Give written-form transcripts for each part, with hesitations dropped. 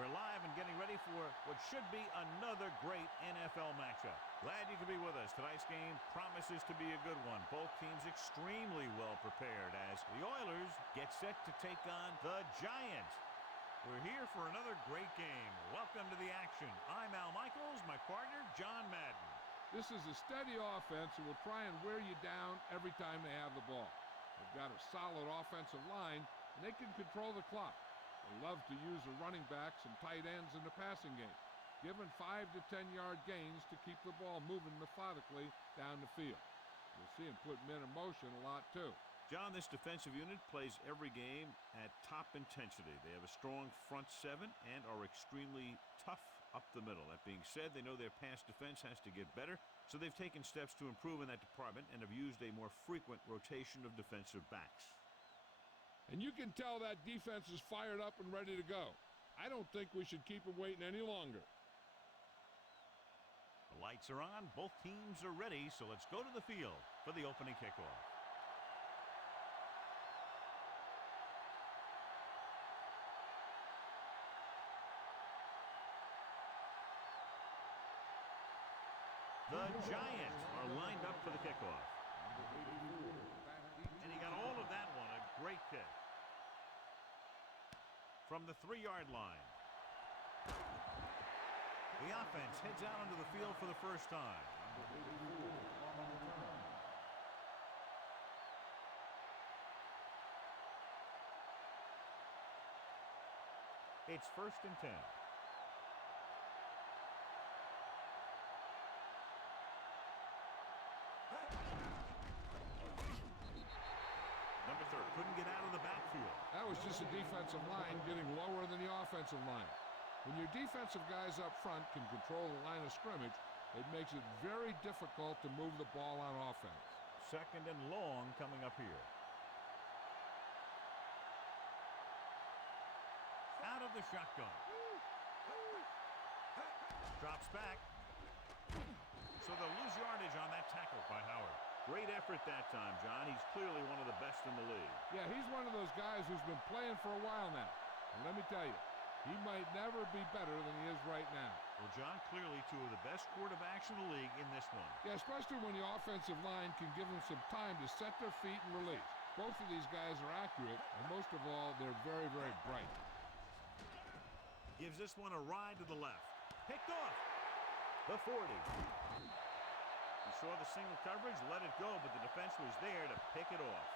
We're live and getting ready for what should be another great NFL matchup. Glad you could be with us. Tonight's game promises to be a good one. Both teams extremely well prepared as the Oilers get set to take on the Giants. We're here for another great game. Welcome to the action. I'm Al Michaels, my partner, John Madden. This is a steady offense that will try and wear you down every time they have the ball. They've got a solid offensive line, and they can control the clock. They love to use the running backs and tight ends in the passing game, giving 5 to 10 yard gains to keep the ball moving methodically down the field. You'll see them put men in motion a lot too. John, this defensive unit plays every game at top intensity. They have a strong front seven and are extremely tough up the middle. That being said, they know their pass defense has to get better, so they've taken steps to improve in that department and have used a more frequent rotation of defensive backs. And you can tell that defense is fired up and ready to go. I don't think we should keep them waiting any longer. The lights are on. Both teams are ready, so let's go to the field for the opening kickoff. The Giants are lined up for the kickoff. And he got all of that one. A great kick. From the 3-yard line. The offense heads out onto the field for the first time. It's 1st and 10. Number 3 couldn't get out of the backfield. That was just a defensive line getting lower than the offensive line. When your defensive guys up front can control the line of scrimmage, it makes it very difficult to move the ball on offense. 2nd and long coming up here. Out of the shotgun. Drops back. So they'll lose yardage on that tackle by Howard. Great effort that time, John. He's clearly one of the best in the league. Yeah, he's one of those guys who's been playing for a while now. And let me tell you, he might never be better than he is right now. Well, John, clearly 2 of the best quarterbacks in the league in this one. Yeah, especially when the offensive line can give them some time to set their feet and release. Both of these guys are accurate, and most of all, they're very, very bright. Gives this one a ride to the left. Picked off. The 40. He saw the single coverage, let it go, but the defense was there to pick it off.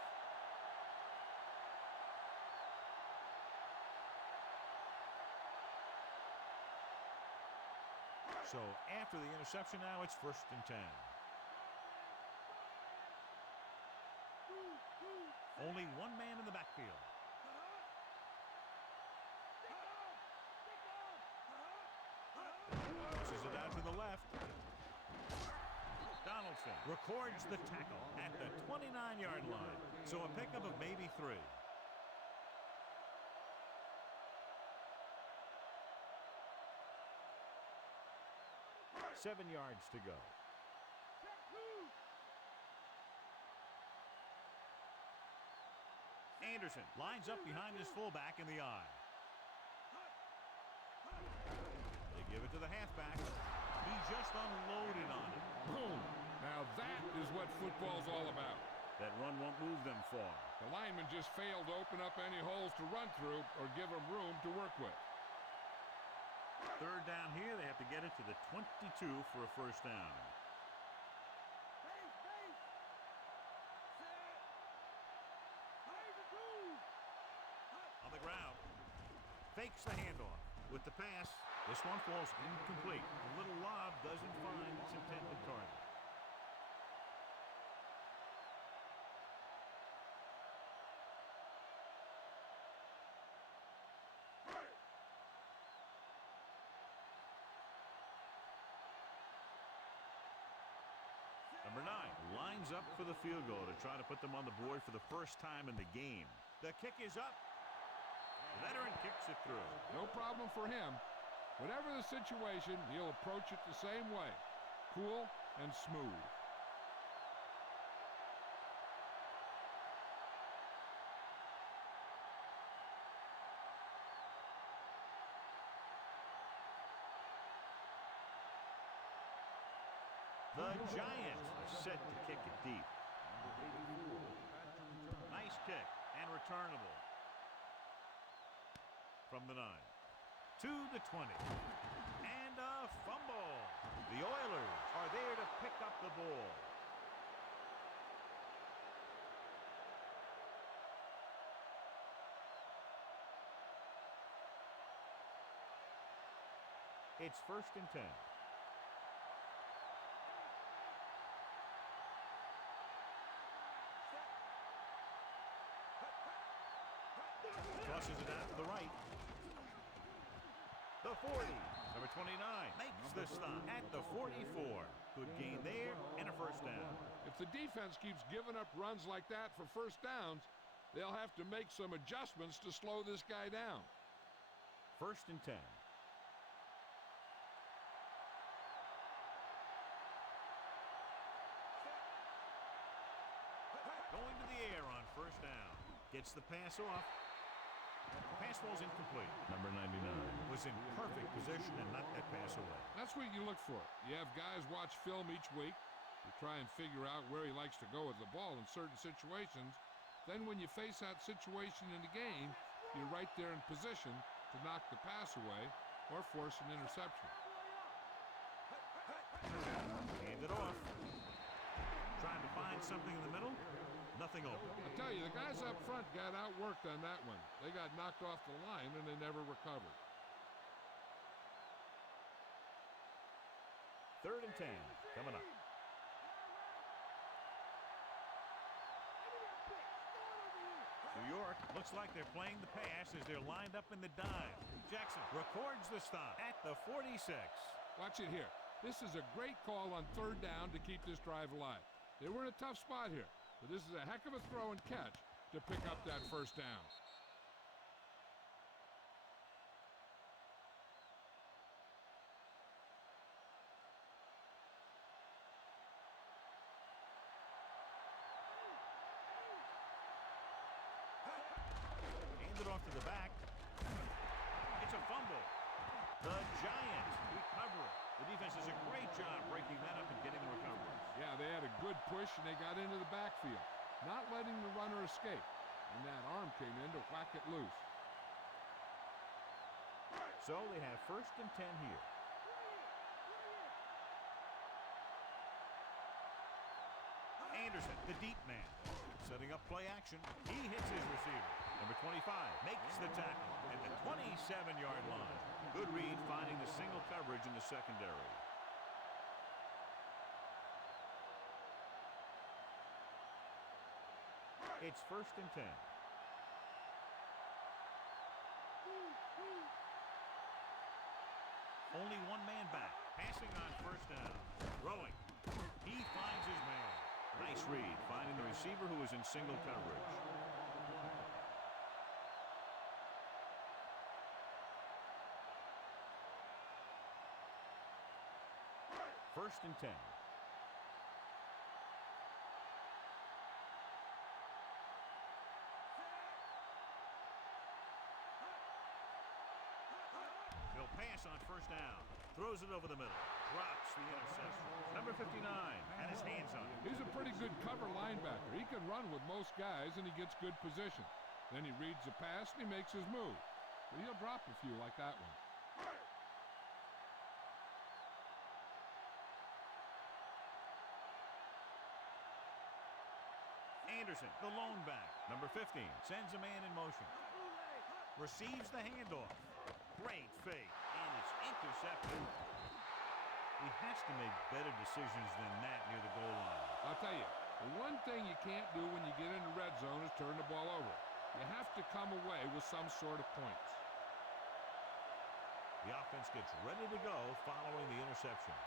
So after the interception now, it's 1st and 10. Only one man in the backfield. Pushes it out to the left. Donaldson records the tackle at the 29-yard line. So a pickup of maybe 3. Seven yards to go. Anderson lines up behind his fullback in the eye. They give it to the halfback. He just unloaded on it. Boom! Now that is what football's all about. That run won't move them far. The lineman just failed to open up any holes to run through or give them room to work with. 3rd down here. They have to get it to the 22 for a 1st down. On the ground. Fakes the handoff. With the pass, this one falls incomplete. The little lob doesn't find its intended target. Number 9 lines up for the field goal to try to put them on the board for the first time in the game. The kick is up. The veteran kicks it through. No problem for him. Whatever the situation, he'll approach it the same way. Cool and smooth. The Giants are set to kick it deep. Nice kick and returnable. From the 9 to the 20. And a fumble. The Oilers are there to pick up the ball. It's 1st and 10. Tosses it out to the right. The 40. Number 29 makes the stop at the 44. Good gain there and a 1st down. If the defense keeps giving up runs like that for 1st downs, they'll have to make some adjustments to slow this guy down. 1st and 10. Going to the air on 1st down. Gets the pass off. Pass ball's incomplete. Number 99 was in perfect position and knocked that pass away. That's what you look for. You have guys watch film each week. You try and figure out where he likes to go with the ball in certain situations. Then when you face that situation in the game, you're right there in position to knock the pass away or force an interception. Hand it off. Trying to find something in the middle. Nothing open. I tell you, the guys up front got outworked on that one. They got knocked off the line and they never recovered. 3rd and 10 coming up. New York looks like they're playing the pass as they're lined up in the dime. Jackson records the stop at the 46. Watch it here. This is a great call on 3rd down to keep this drive alive. They were in a tough spot here. But this is a heck of a throw and catch to pick up that 1st down. Hand it off to the back. It's a fumble. The Giants recover it. The defense does a great job breaking that up and getting the recovery. Yeah, they had a good push and they got into the backfield, not letting the runner escape. And that arm came in to whack it loose. So they have 1st and 10 here. Anderson, the deep man, setting up play action. He hits his receiver. Number 25 makes the tackle at the 27-yard line. Good read finding the single coverage in the secondary. It's 1st and 10. Only one man back. Passing on 1st down. Throwing. He finds his man. Nice read, finding the receiver who was in single coverage. First and 10. He'll pass on 1st down. Throws it over the middle. Drops the interception. Number 59 had his hands on it. He's a pretty good cover linebacker. He can run with most guys, and he gets good position. Then he reads the pass, and he makes his move. But he'll drop a few like that one. Anderson, the lone back. Number 15 sends a man in motion. Receives the handoff. Great fake, and it's intercepted. He has to make better decisions than that near the goal line. I'll tell you, the one thing you can't do when you get in the red zone is turn the ball over. You have to come away with some sort of points. The offense gets ready to go following the interception.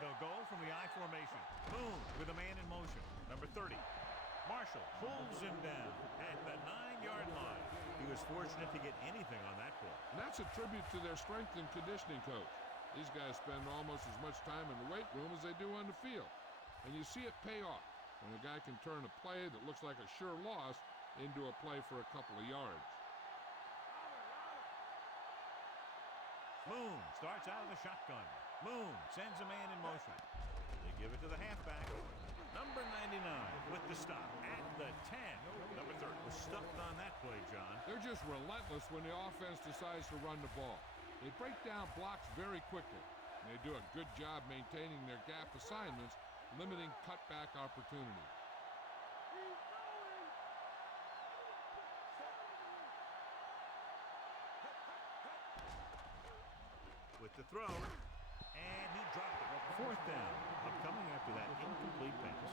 They'll go from the I formation. Boom, with a man in motion. Number 30. Marshall pulls him down at the 9-yard line. He was fortunate to get anything on that play. And that's a tribute to their strength and conditioning coach. These guys spend almost as much time in the weight room as they do on the field. And you see it pay off when a guy can turn a play that looks like a sure loss into a play for a couple of yards. Moon starts out of the shotgun. Moon sends a man in motion. They give it to the halfback. Number 99 with the stop at the 10. Number 30 was stuffed on that play, John. They're just relentless when the offense decides to run the ball. They break down blocks very quickly. And they do a good job maintaining their gap assignments, limiting cutback opportunities. With the throw, and he dropped it. Fourth down, upcoming after that incomplete pass.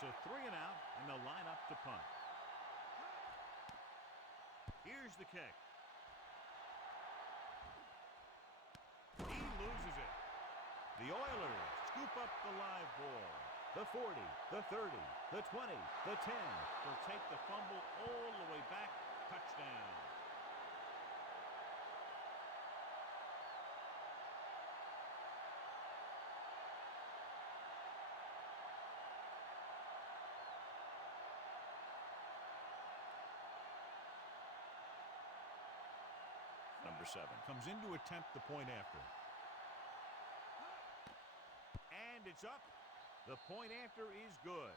So 3 and out, and they'll line up to punt. Here's the kick. He loses it. The Oilers scoop up the live ball. The 40, the 30, the 20, the 10. They'll take the fumble all the way back. Touchdown. Number 7 comes in to attempt the point after. And it's up. The point after is good.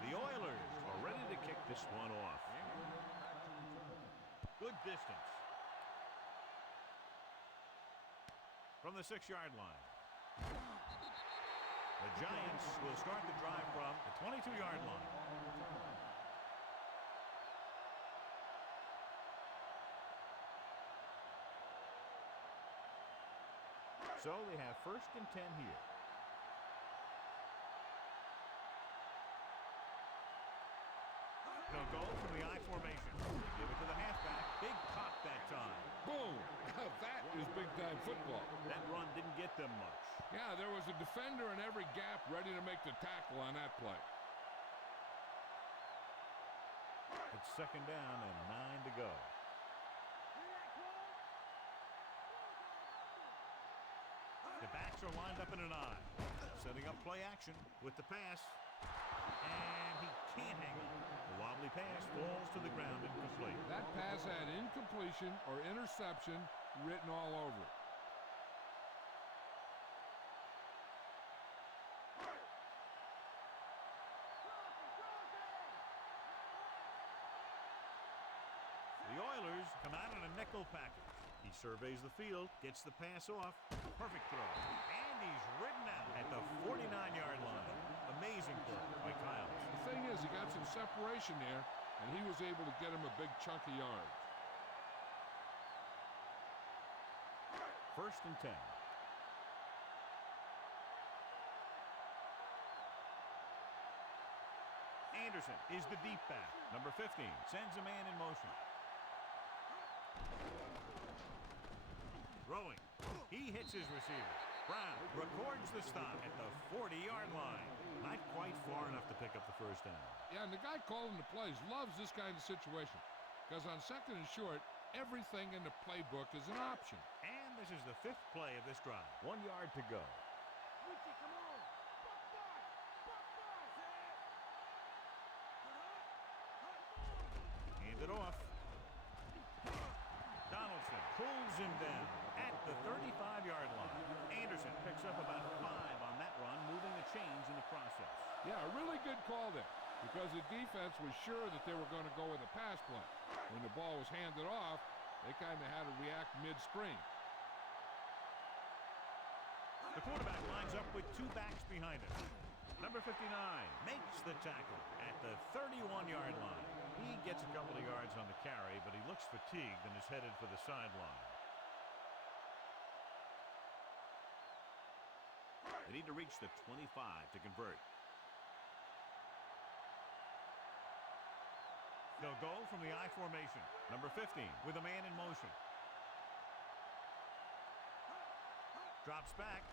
The Oilers are ready to kick this one off. Good distance. From the 6-yard line. The Giants will start the drive from the 22-yard line. So they have 1st and 10 here. They'll go from the I formation. Give it to the halfback. Big pop that time. Boom! That is big-time football. That run didn't get them much. Yeah, there was a defender in every gap ready to make the tackle on that play. It's 2nd down and 9 to go. The backs are lined up in an I. Setting up play action with the pass. And he can't hang on. The wobbly pass falls to the ground incomplete. That pass had incompletion or interception written all over it. The Oilers come out in a nickel package. He surveys the field, gets the pass off. Perfect throw. And he's ridden out at the 49-yard line. Amazing play by Kyle. The thing is, he got some separation there, and he was able to get him a big chunk of yards. 1st and 10. Anderson is the deep back. Number 15 sends a man in motion. Throwing. He hits his receiver. Brown records the stop at the 40-yard line. Not quite far enough to pick up the 1st down. Yeah, and the guy calling the plays loves this kind of situation. Because on 2nd and short, everything in the playbook is an option. And this is the 5th play of this drive. 1 yard to go. Richie, come on. Hand it off. Donaldson pulls him down at the 35-yard line. Anderson picks up about 5 on that run, moving the chains in the process. Yeah, a really good call there. Because the defense was sure that they were going to go with a pass play. When the ball was handed off, they kind of had to react midstream. The quarterback lines up with 2 backs behind him. Number 59 makes the tackle at the 31-yard line. He gets a couple of yards on the carry, but he looks fatigued and is headed for the sideline. They need to reach the 25 to convert. They'll go from the I formation. Number 15 with a man in motion. Drops back.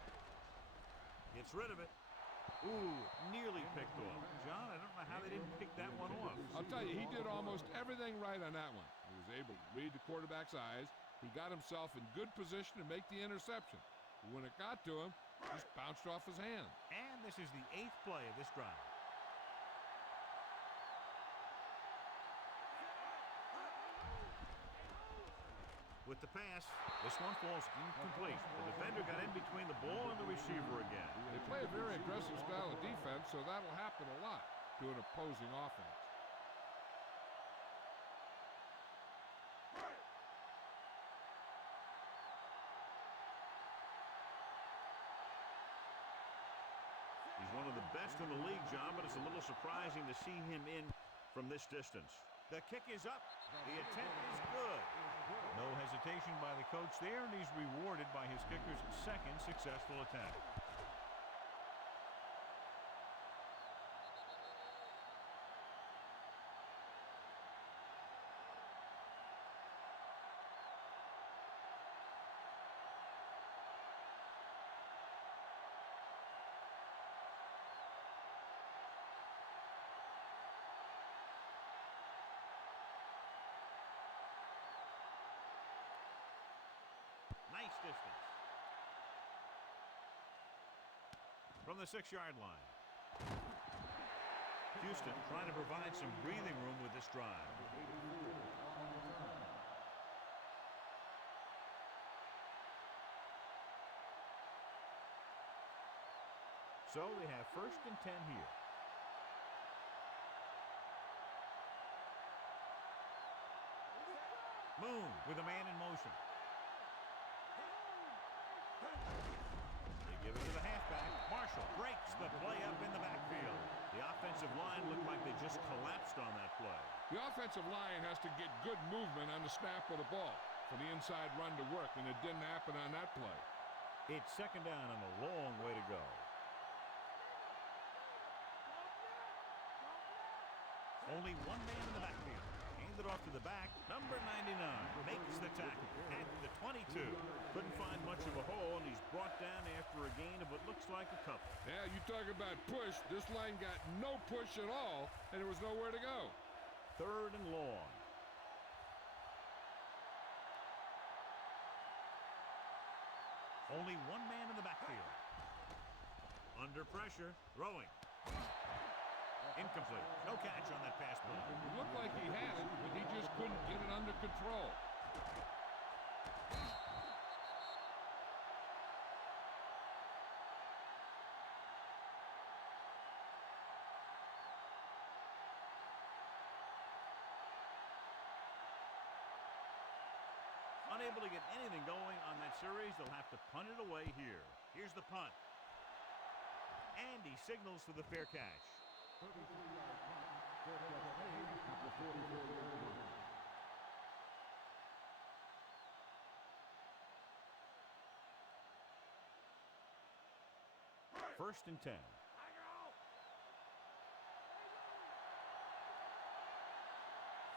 Gets rid of it. Ooh, nearly picked off. John, I don't know how they didn't pick that one off. I'll tell you, he did almost everything right on that one. He was able to read the quarterback's eyes. He got himself in good position to make the interception. But when it got to him, it just bounced off his hand. And this is the 8th play of this drive. With the pass, this one falls incomplete. The defender got in between the ball and the receiver again. They play a very aggressive style of defense, so that'll happen a lot to an opposing offense. He's one of the best in the league, John, but it's a little surprising to see him in from this distance. The kick is up. The attempt is good. No hesitation by the coach there, and he's rewarded by his kicker's second successful attempt. Nice distance. From the 6-yard line. Houston trying to provide some breathing room with this drive. So they have 1st and 10 here. Moon with a man in motion. They give it to the halfback. Marshall breaks the play up in the backfield. The offensive line looked like they just collapsed on that play. The offensive line has to get good movement on the snap of the ball for the inside run to work, and it didn't happen on that play. It's 2nd down and a long way to go. Only one man in the backfield. Handed off to the back. Number 99 makes the tackle at the 22. Couldn't find much of a hole, and he's brought down after a gain of what looks like a couple. Yeah, you talk about push. This line got no push at all, and there was nowhere to go. 3rd and long. Only one man in the backfield. Under pressure, throwing. Incomplete. No catch on that pass play. It looked like he had it, but he just couldn't get it under control. Unable to get anything going on that series, they'll have to punt it away here. Here's the punt. And he signals for the fair catch. 33-yard punt. Fair catch made at the 44-yard line. First and 10.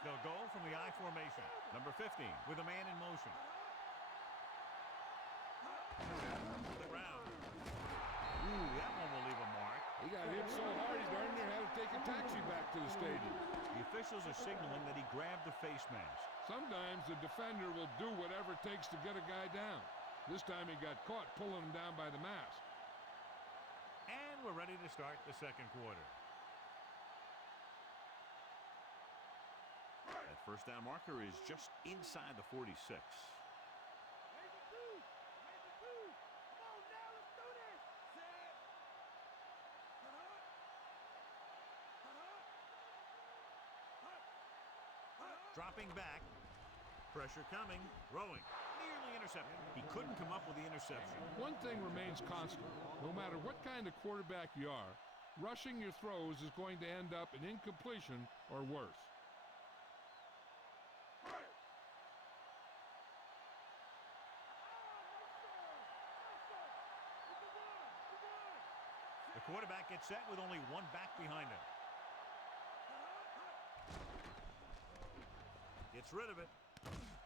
They'll go from the I formation. Number 15 with a man in motion. To the ground. Ooh, that one will leave a mark. He got hit so hard he darn near had to take a taxi back to the stadium. The officials are signaling that he grabbed the face mask. Sometimes the defender will do whatever it takes to get a guy down. This time he got caught pulling him down by the mask. And we're ready to start the second quarter. That first down marker is just inside the 46. Dropping back. Pressure coming. Throwing. Nearly intercepted. He couldn't come up with the interception. One thing remains constant. No matter what kind of quarterback you are, rushing your throws is going to end up in incompletion or worse. The quarterback gets set with only one back behind him. Gets rid of it.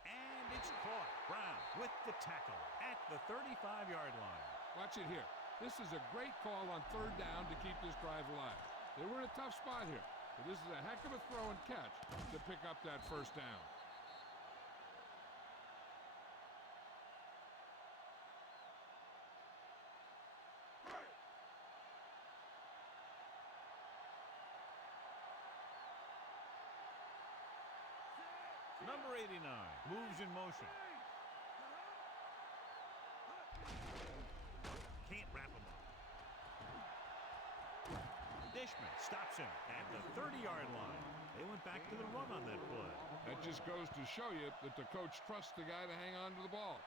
And it's caught. Brown with the tackle at the 35-yard line. Watch it here. This is a great call on third down to keep this drive alive. They were in a tough spot here, but this is a heck of a throw and catch to pick up that first down. Number 89 moves in motion. Can't wrap him up. Dishman stops him at the 30-yard line. They went back to the run on that play. That just goes to show you that the coach trusts the guy to hang on to the ball.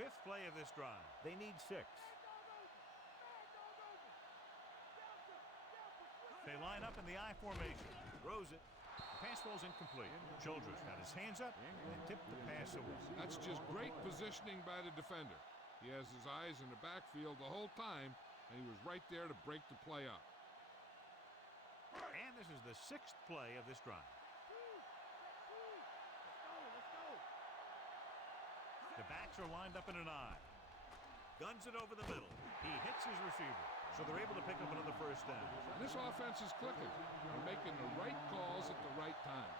Fifth play of this drive. They need 6. They line up in the I formation. Throws it. Pass ball's incomplete. Childress got his hands up and tipped the pass away. That's just great positioning by the defender. He has his eyes in the backfield the whole time, and he was right there to break the play up. And this is the 6th play of this drive. The backs are lined up in an I. Guns it over the middle. He hits his receiver, so they're able to pick up another first down. And this offense is clicking. They're making the right calls at the right time.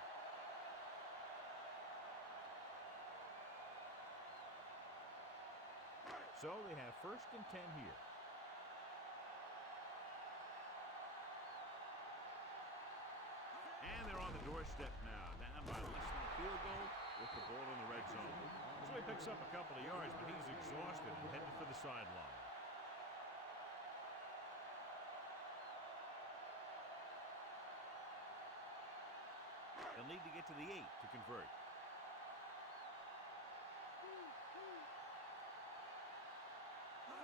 So they have 1st and 10 here. And they're on the doorstep now, down by less than a field goal with the ball in the red zone. So he picks up a couple of yards, but he's exhausted and headed for the sideline. They'll need to get to the 8 to convert.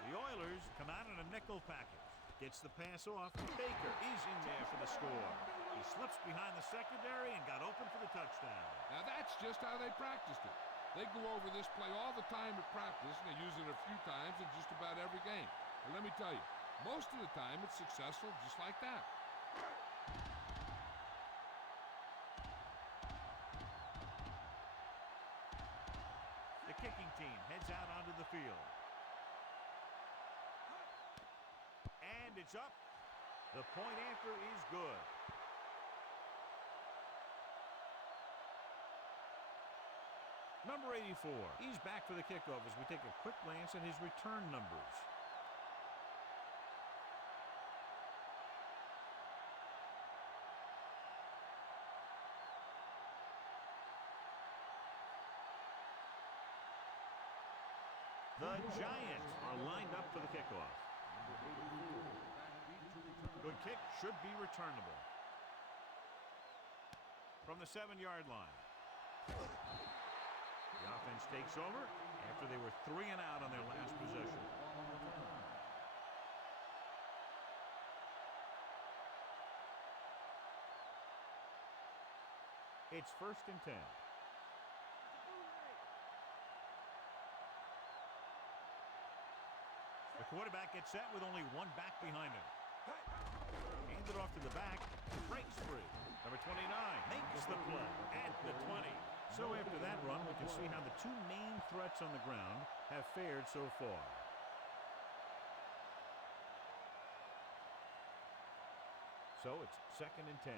The Oilers come out in a nickel package. Gets the pass off. Baker is in there for the score. He slips behind the secondary and got open for the touchdown. Now that's just how they practiced it. They go over this play all the time at practice, and they use it a few times in just about every game. And let me tell you, most of the time it's successful just like that. The kicking team heads out onto the field. And it's up. The point after is good. Number 84. He's back for the kickoff as we take a quick glance at his return numbers. The Giants are lined up for the kickoff. Good kick, should be returnable. From the 7-yard line. The offense takes over after they were 3 and out on their last possession. It's 1st and 10. The quarterback gets set with only one back behind him. Hands it off to the back. Breaks free. Number 29 makes the play at the 20. So after that run, we can see how the 2 main threats on the ground have fared so far. So it's 2nd and 10.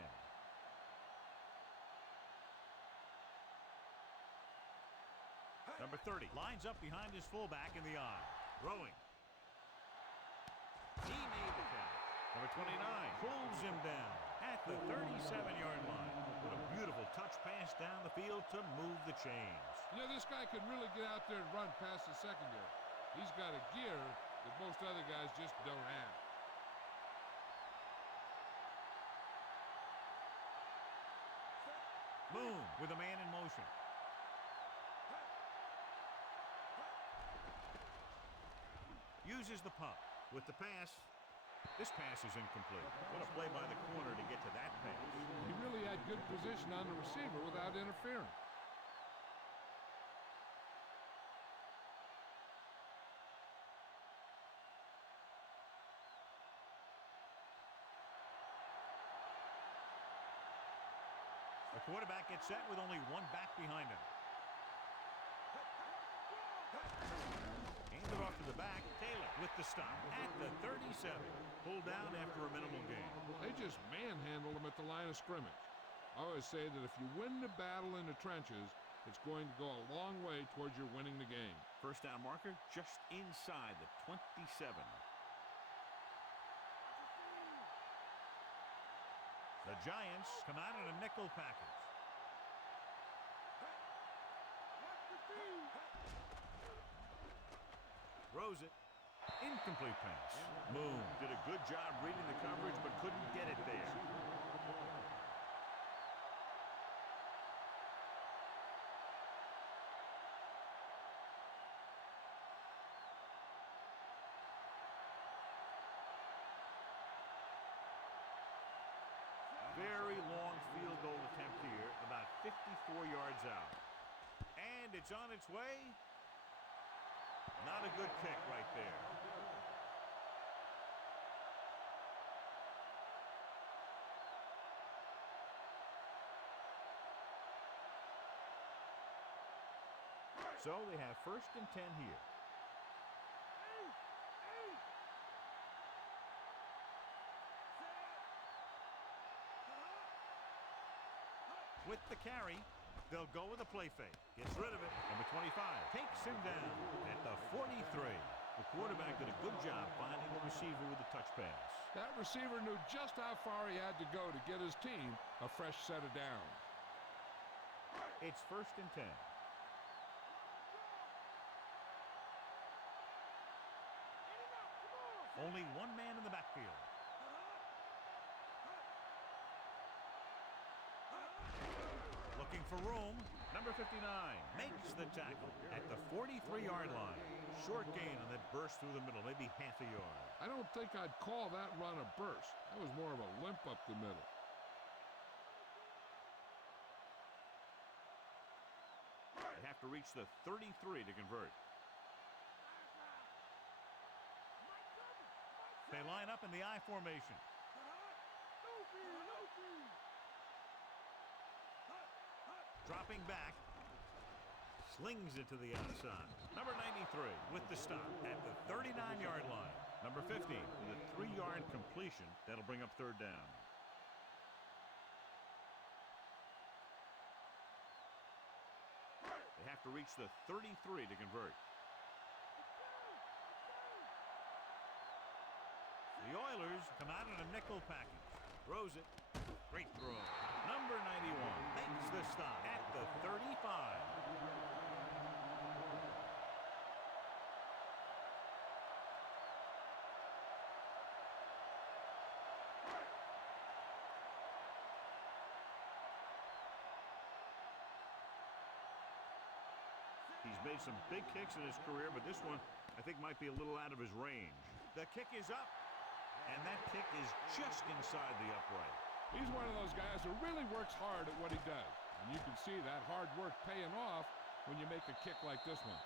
Number 30 lines up behind his fullback in the I. Throwing. He made the catch. Number 29 pulls him down at the 37-yard line. What a beautiful touch pass down the field to move the chains. You know, this guy can really get out there and run past the secondary. He's got a gear that most other guys just don't have. Boom, with a man in motion. Uses the pump. With the pass, this pass is incomplete. What a play by the corner to get to that pass. He really had good position on the receiver without interfering. quarterback gets set with only one back behind him. Hands it off to the back. Taylor with the stop at the 37. Pulled down after a minimal gain. They just manhandled him at the line of scrimmage. I always say that if you win the battle in the trenches, it's going to go a long way towards your winning the game. First down marker just inside the 27. The Giants come out in a nickel package. Throws it. Incomplete pass. Moon did a good job reading the coverage but couldn't get it there. Very long field goal attempt here, about 54 yards out. And it's on its way. Not a good kick right there. So they have first and 10 here. With the carry, they'll go with a play fake. Gets rid of it. Number 25 takes him down at the 43. The quarterback did a good job finding the receiver with the touch pass. That receiver knew just how far he had to go to get his team a fresh set of downs. It's first and 10. Only one man in the backfield. Looking for room. Number 59 makes the tackle at the 43-yard line. Short gain on that burst through the middle, maybe half a yard. I don't think I'd call that run a burst. That was more of a limp up the middle. They have to reach the 33 to convert. They line up in the I formation. Dropping back. Slings it to the outside. Number 93 with the stop at the 39-yard line. Number 50 with a 3-yard completion. That'll bring up third down. They have to reach the 33 to convert. The Oilers come out in a nickel package. Throws it. Great throw. Number 91 makes the stop at the 35. He's made some big kicks in his career, but this one I think might be a little out of his range. The kick is up. And that kick is just inside the upright. He's one of those guys who really works hard at what he does. And you can see that hard work paying off when you make a kick like this one.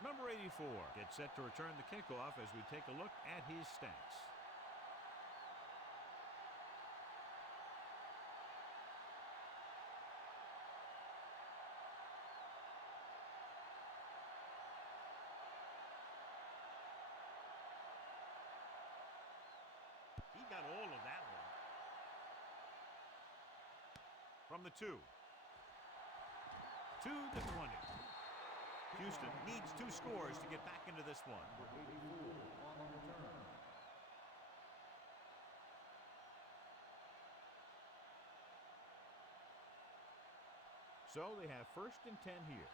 Number 84 gets set to return the kickoff as we take a look at his stats. He got all of that one. From the 2. To the 20. Houston needs 2 scores to get back into this one. So they have first and 10 here.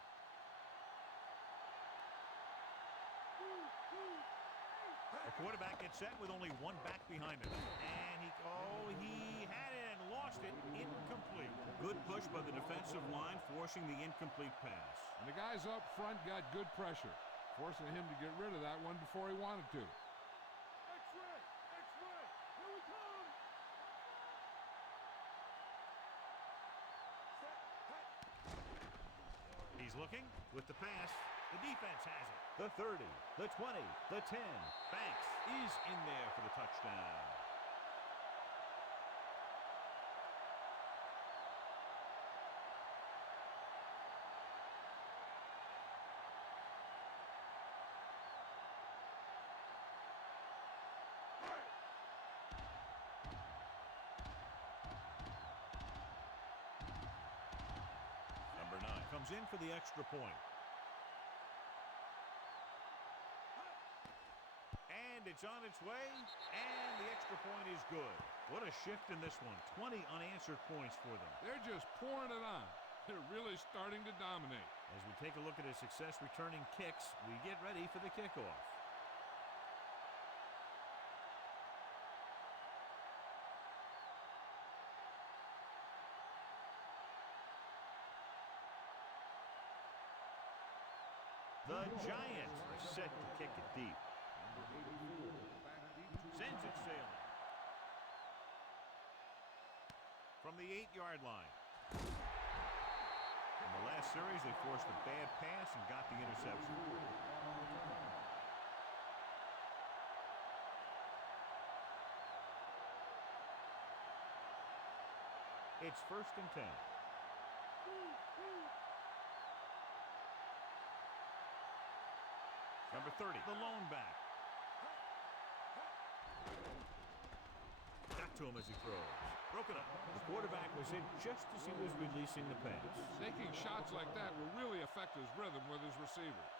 The quarterback gets set with only one back behind him. And he had it and lost it. Incomplete. Good push by the defensive line, forcing the incomplete pass. And the guys up front got good pressure, forcing him to get rid of that one before he wanted to. X-ray! X-ray! Here we come! He's looking with the pass. The defense has it. The 30, the 20, the 10. Banks is in there for the touchdown. goes in for the extra point. And it's on its way, and the extra point is good. What a shift in this one. 20 unanswered points for them. They're just pouring it on. They're really starting to dominate. As we take a look at his success returning kicks, we get ready for the kickoff. The Giants are set to kick it deep. Sends it sailing. From the 8-yard line. In the last series, they forced a bad pass and got the interception. It's 1st and 10. Number 30, the lone back. Got to him as he throws. Broken up. The quarterback was in just as he was releasing the pass. Taking shots like that will really affect his rhythm with his receivers.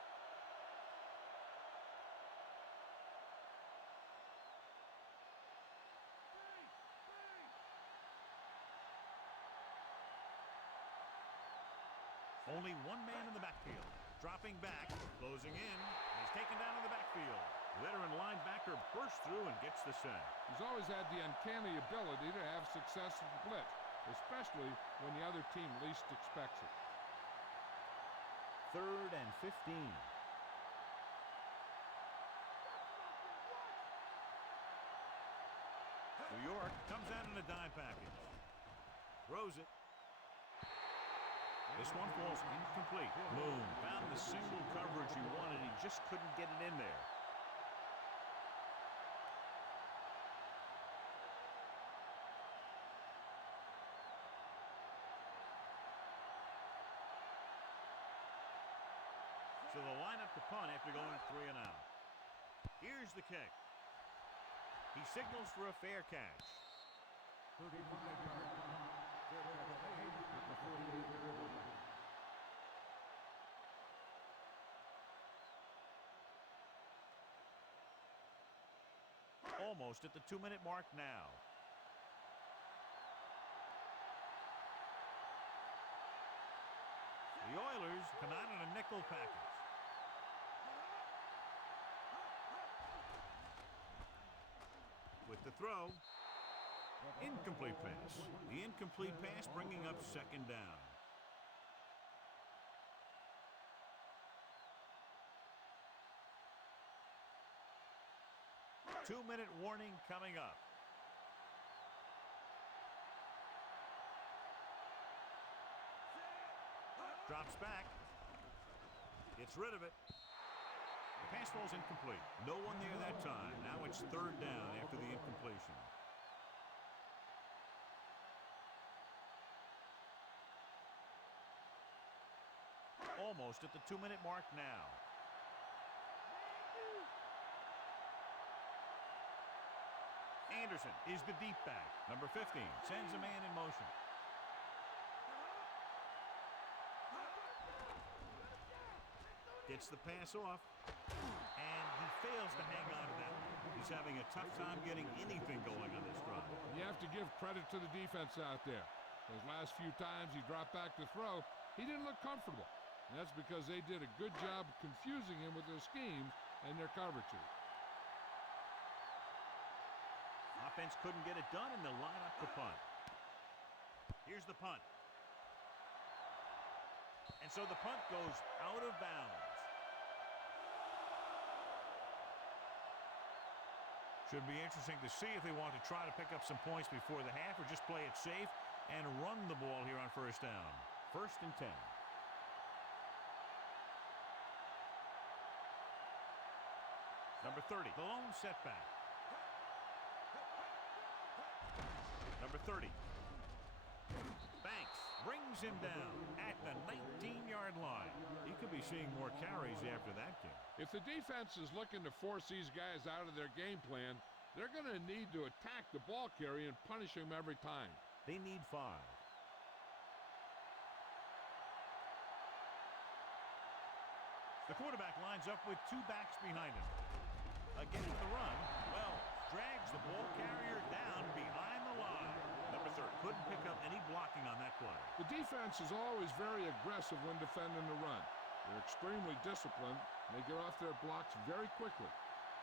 Only one man in the backfield. Dropping back, closing in. He's taken down in the backfield. Veteran linebacker bursts through and gets the sack. He's always had the uncanny ability to have success in the blitz, especially when the other team least expects it. 3rd and 15. New York comes out in a dime package. Throws it. This one falls incomplete. Boom. Found the single coverage he wanted. He just couldn't get it in there. So they'll line up the punt after going 3 and out. Here's the kick. He signals for a fair catch. 35-yard punt. Fair catch made at the 48-yard line. Almost at the 2-minute mark now. The Oilers come out in a nickel package. With the throw, incomplete pass. The incomplete pass bringing up 2nd down. Two-minute warning coming up. Drops back. Gets rid of it. The pass falls incomplete. No one there that time. Now it's 3rd down after the incompletion. Almost at the 2-minute mark now. Anderson is the deep back. Number 15 sends a man in motion. Gets the pass off, and he fails to hang on to that one. He's having a tough time getting anything going on this drive. You have to give credit to the defense out there. Those last few times he dropped back to throw, he didn't look comfortable. And that's because they did a good job confusing him with their schemes and their coverages. Offense couldn't get it done, and they'll line up the punt. Here's the punt. And so the punt goes out of bounds. Should be interesting to see if they want to try to pick up some points before the half or just play it safe and run the ball here on 1st down. 1st and 10. Number 30, the lone setback. Number 30. Banks brings him down at the 19-yard line. He could be seeing more carries after that game. If the defense is looking to force these guys out of their game plan, they're going to need to attack the ball carrier and punish him every time. They need 5. The quarterback lines up with two backs behind him. Against the run, Wells drags the ball carrier down behind the line. Number 30 couldn't pick up any blocking on that play. The defense is always very aggressive when defending the run. They're extremely disciplined, and they get off their blocks very quickly.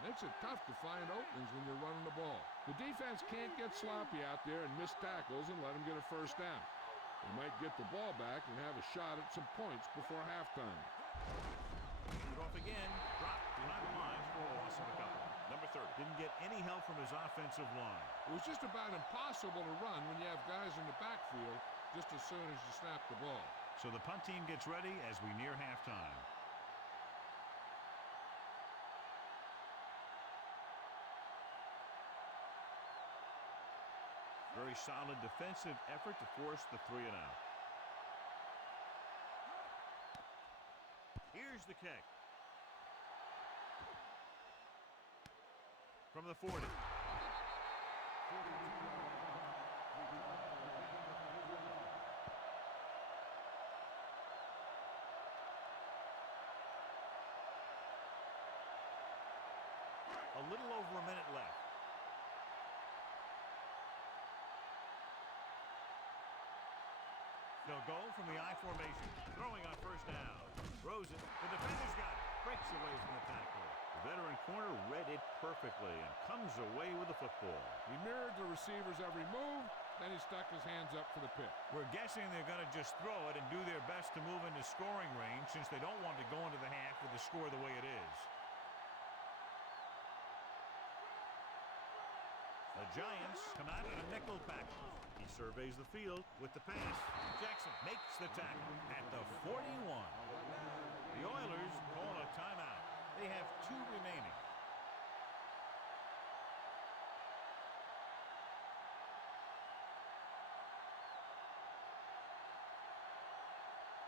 Makes it tough to find openings when you're running the ball. The defense can't get sloppy out there and miss tackles and let them get a first down. They might get the ball back and have a shot at some points before halftime. Shoot off again, dropped behind the line for a loss of a couple. Number 30 didn't get any help from his offensive line. It was just about impossible to run when you have guys in the backfield just as soon as you snap the ball. So the punt team gets ready as we near halftime. Very solid defensive effort to force the 3-and-out. Here's the kick. From the 40. A little over a minute left. They'll go from the I formation. Throwing on first down. Throws it. The defender's got it. Breaks away from the tackle. The veteran corner read it perfectly and comes away with the football. He mirrored the receiver's every move, then he stuck his hands up for the pick. We're guessing they're going to just throw it and do their best to move into scoring range since they don't want to go into the half with the score the way it is. The Giants come out in a nickel package. He surveys the field with the pass. Jackson makes the tackle at the 41. The Oilers call a timeout. They have 2 remaining.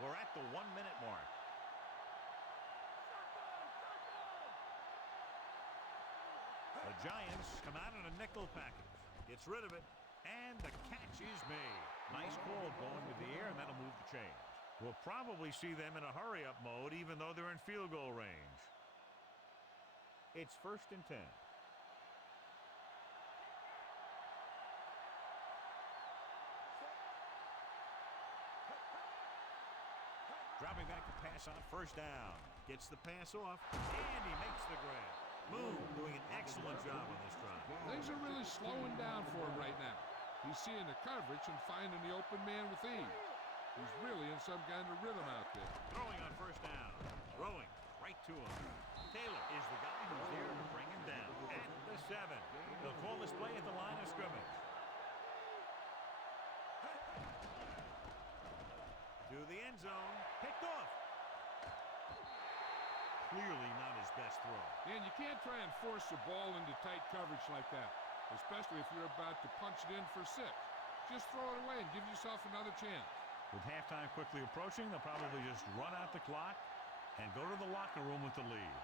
We're at the 1-minute mark. The Giants come out in a nickel package. Gets rid of it, and the catch is made. Nice call going to the air, and that'll move the chains. We'll probably see them in a hurry-up mode, even though they're in field goal range. It's 1st and 10. Dropping back to pass on first down. Gets the pass off, and he makes the grab. Moon doing an excellent job on this drive. Things are really slowing down for him right now. He's seeing the coverage and finding the open man with ease. He's really in some kind of rhythm out there. Throwing on first down. Throwing right to him. Taylor is the guy who's there to bring him down at the 7. They'll call this play at the line of scrimmage. To the end zone. Picked off. Clearly not his best throw. And you can't try and force the ball into tight coverage like that, especially if you're about to punch it in for 6. Just throw it away and give yourself another chance. With halftime quickly approaching, they'll probably just run out the clock and go to the locker room with the lead.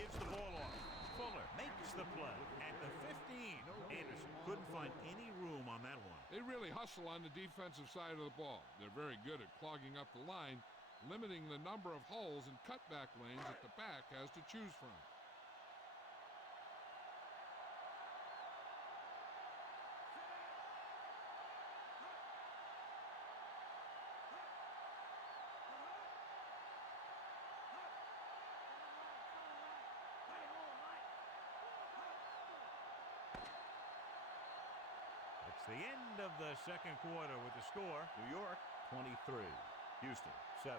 Gives the ball off. Fuller makes the play at the 15. Anderson couldn't find any room on that one. They really hustle on the defensive side of the ball. They're very good at clogging up the line, limiting the number of holes and cutback lanes that the back has to choose from. It's the end of the second quarter with the score. New York 23, Houston 7.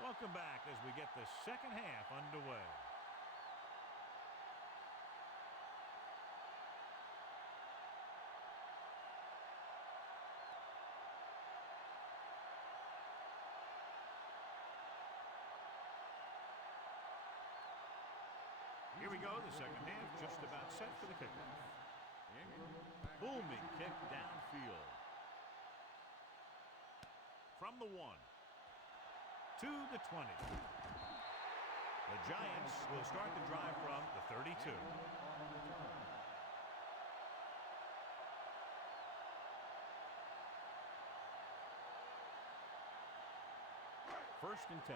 Welcome back as we get the second half underway. Here we go, the second half just about set for the kickoff. Booming kick downfield. From the 1 to the 20. The Giants will start the drive from the 32. first and 10.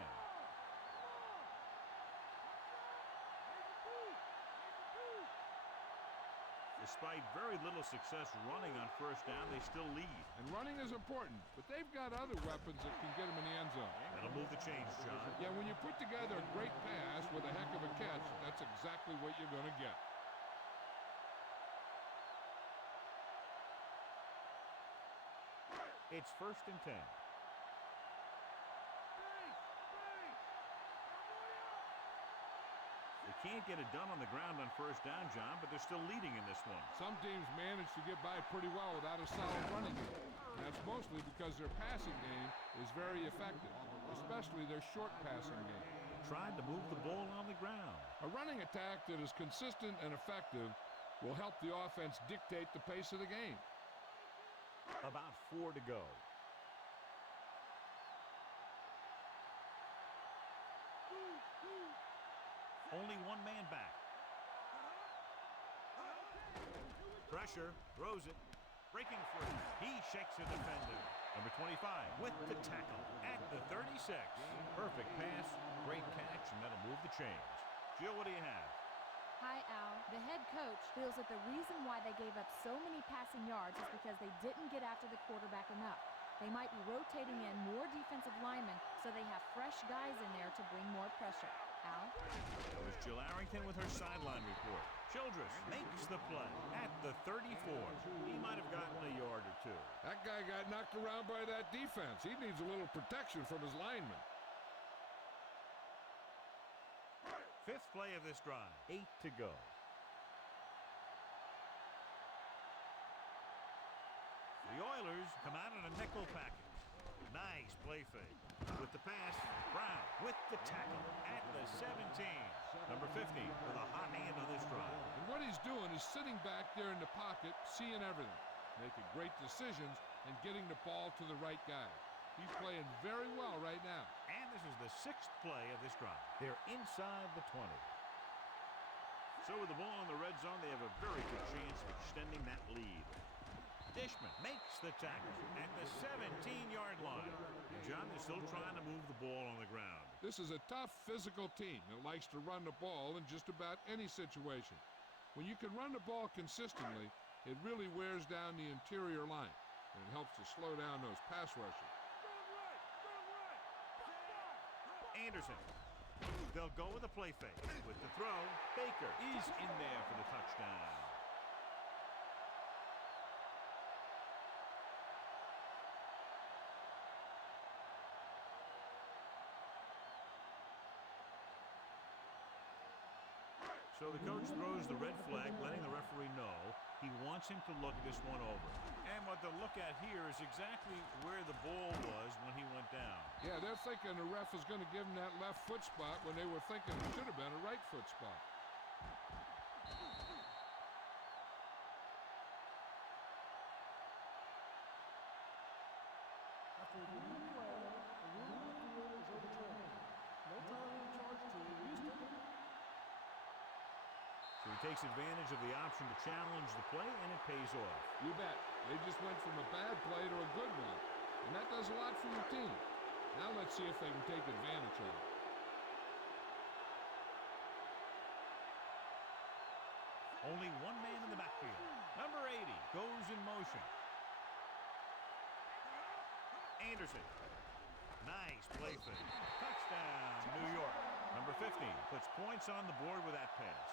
Despite very little success running on first down, they still lead. And running is important, but they've got other weapons that can get them in the end zone. That'll move the chains, John. Yeah, when you put together a great pass with a heck of a catch, that's exactly what you're going to get. It's first and 10. They can't get it done on the ground on first down, John, but they're still leading in this one. Some teams manage to get by pretty well without a solid running game. And that's mostly because their passing game is very effective, especially their short passing game. Tried to move the ball on the ground. A running attack that is consistent and effective will help the offense dictate the pace of the game. About 4 to go. Only one man back. Pressure, throws it, breaking free. He shakes a defender. Number 25 with the tackle at the 36. Perfect pass, great catch, and that'll move the chains. Jill, what do you have? Hi, Al. The head coach feels that the reason why they gave up so many passing yards is because they didn't get after the quarterback enough. They might be rotating in more defensive linemen so they have fresh guys in there to bring more pressure. Al? That was Jill Arrington with her sideline report. Childress makes the play at the 34. He might have gotten a yard or two. That guy got knocked around by that defense. He needs a little protection from his linemen. Fifth play of this drive. 8 to go. The Oilers come out in a nickel package. Nice play fake. With the pass, Brown with the tackle at the 17. Number 50 with a hot hand on this drive. And what he's doing is sitting back there in the pocket, seeing everything, making great decisions, and getting the ball to the right guy. He's playing very well right now. And this is the 6th play of this drive. They're inside the 20. So with the ball in the red zone, they have a very good chance of extending that lead. Dishman makes the tackle at the 17-yard line. And John, they're still trying to move the ball on the ground. This is a tough physical team that likes to run the ball in just about any situation. When you can run the ball consistently, it really wears down the interior line, and it helps to slow down those pass rushers. Anderson. They'll go with a play fake. With the throw, Baker is in there for the touchdown. So the coach throws the red flag, letting the referee know he wants him to look this one over. And what they'll look at here is exactly where the ball was when he went down. Yeah, they're thinking the ref is going to give him that left foot spot when they were thinking it should have been a right foot spot. After a leading play, the rule of the field is overturned. No time charge to Houston. So he takes advantage of the option to challenge the play, and it pays off. You bet. They just went from a bad play to a good one. And that does a lot for your team. Now let's see if they can take advantage of it. Only one man in the backfield. Number 80 goes in motion. Anderson. Nice play fake. Touchdown, New York. Number 15 puts points on the board with that pass.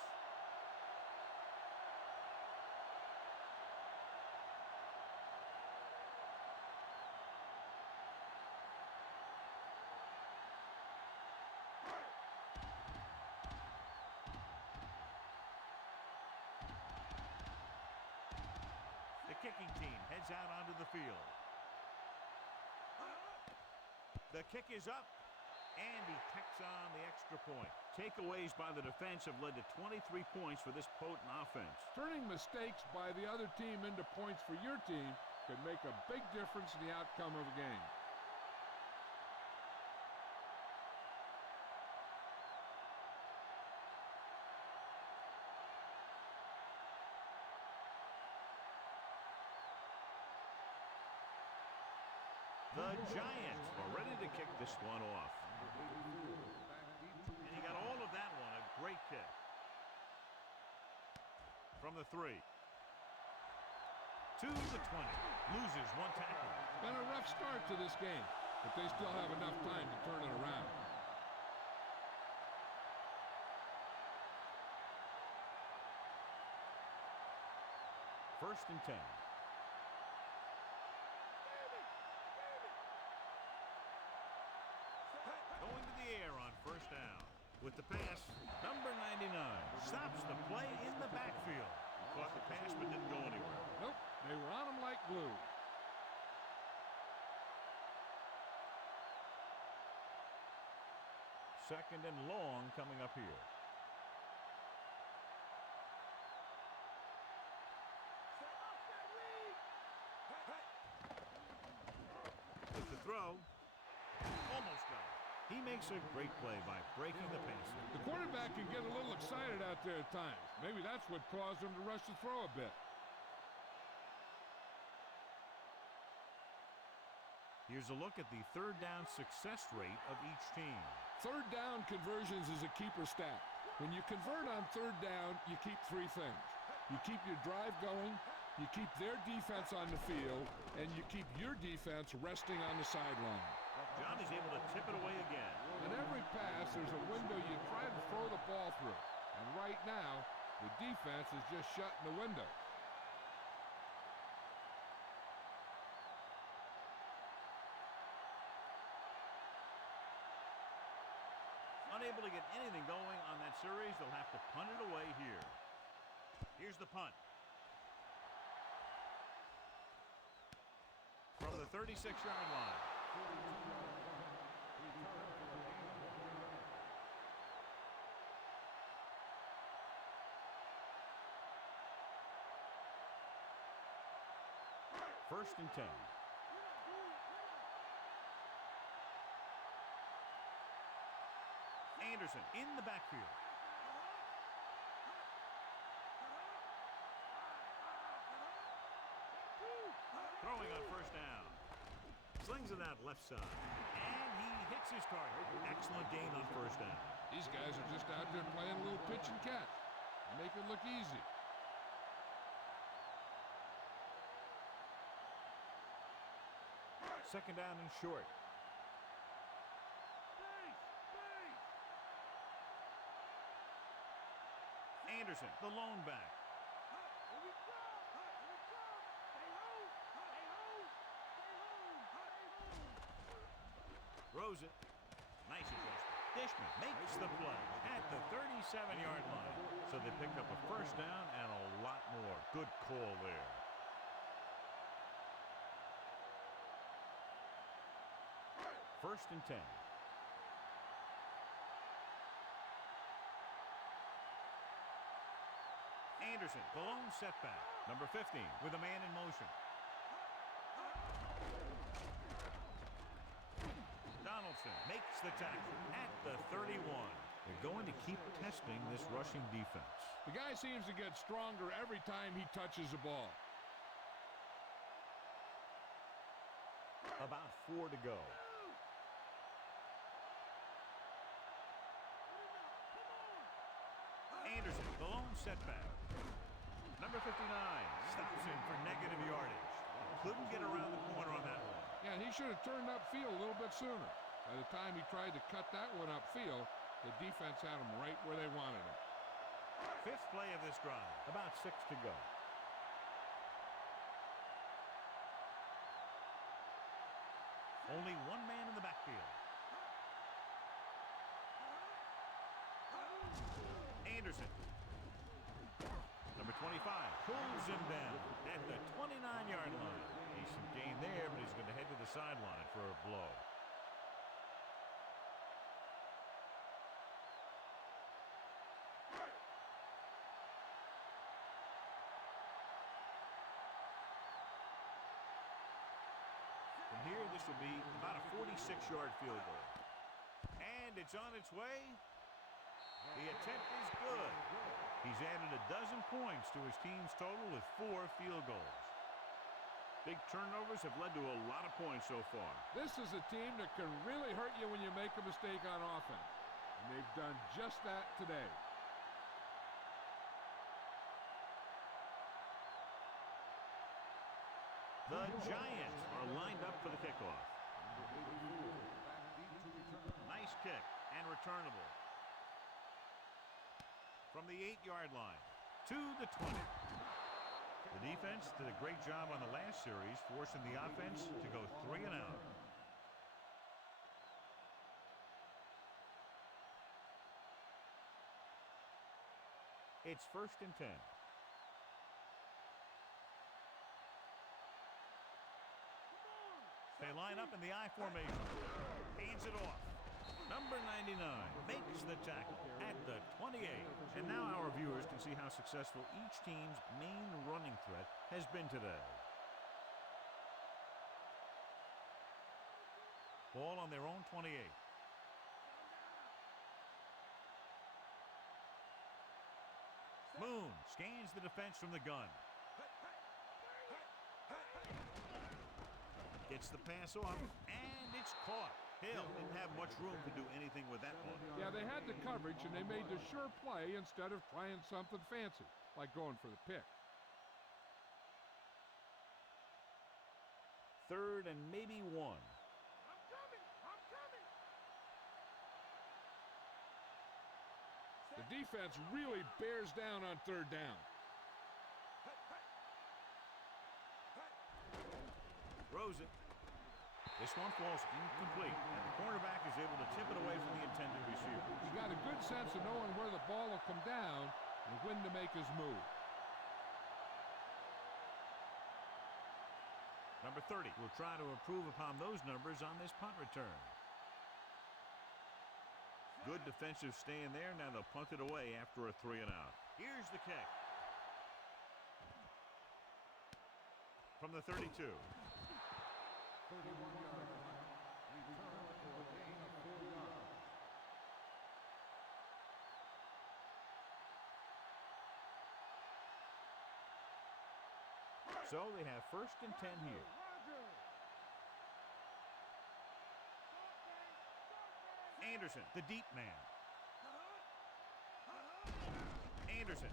The kicking team heads out onto the field. The kick is up, and he tacks on the extra point. Takeaways by the defense have led to 23 points for this potent offense. Turning mistakes by the other team into points for your team could make a big difference in the outcome of a game. The Giants are ready to kick this one off. from the 3. To the 20. Loses one tackle. Been a rough start to this game, but they still have enough time to turn it around. First and 10. Going to the air on first down. With the pass, number 99 stops the play in the backfield. Caught the pass but didn't go anywhere. Nope, they were on him like glue. Second and long coming up here. With the throw, almost got it. He makes a great play by breaking the pass. The quarterback can get a little excited out there at times. Maybe that's what caused him to rush the throw a bit. Here's a look at the third down success rate of each team. Third down conversions is a keeper stat. When you convert on third down, you keep 3 things. You keep your drive going, you keep their defense on the field, and you keep your defense resting on the sideline. John is able to tip it away again. On every pass, there's a window you try to throw the ball through. And right now, the defense is just shutting the window. Unable to get anything going on that series, they'll have to punt it away here. Here's the punt. From the 36-yard line. First and 10. Anderson in the backfield. Throwing on first down. Slings it out left side. And he hits his target. Excellent gain on first down. These guys are just out there playing a little pitch and catch. Make it look easy. Second down and short. Anderson, the lone back. Throws it. Nice adjustment. Dishman makes the play at the 37-yard line. So they picked up a first down and a lot more. Good call there. First and 10. Anderson, the lone setback. Number 15 with a man in motion. Donaldson makes the tackle at the 31. They're going to keep testing this rushing defense. The guy seems to get stronger every time he touches the ball. About 4 to go. Anderson, the lone setback. Number 59 stops him for negative yardage. Couldn't get around the corner on that one. Yeah, he should have turned upfield a little bit sooner. By the time he tried to cut that one upfield, the defense had him right where they wanted him. Fifth play of this drive. About 6 to go. Only one man in the backfield. Anderson. Number 25 pulls him down at the 29-yard line. Decent gain there, but he's going to head to the sideline for a blow. From here, this will be about a 46-yard field goal. And it's on its way. The attempt is good. He's added a dozen points to his team's total with 4 field goals. Big turnovers have led to a lot of points so far. This is a team that can really hurt you when you make a mistake on offense. And they've done just that today. The Giants are lined up for the kickoff. Nice kick and returnable. From the 8-yard line to the 20. The defense did a great job on the last series, forcing the offense to go 3 and out. It's 1st and 10. They line up in the I formation. Hands it off. Number 99 makes the tackle at the 28. And now our viewers can see how successful each team's main running threat has been today. Ball on their own 28. Moon scans the defense from the gun. Gets the pass off, and it's caught. Hill didn't have much room to do anything with that one. Yeah, they had the coverage, and they made the sure play instead of trying something fancy, like going for the pick. 3rd and maybe 1. I'm coming! The defense really bears down on 3rd down. Throws it. This one falls incomplete, and the cornerback is able to tip it away from the intended receiver. He got a good sense of knowing where the ball will come down and when to make his move. Number 30 will try to improve upon those numbers on this punt return. Good defensive stand there. Now they'll punt it away after a 3 and out. Here's the kick. From the 32. 31-yard line. Return for a gain of 4 yards. So they have 1st and 10 here. Anderson, the deep man. Anderson.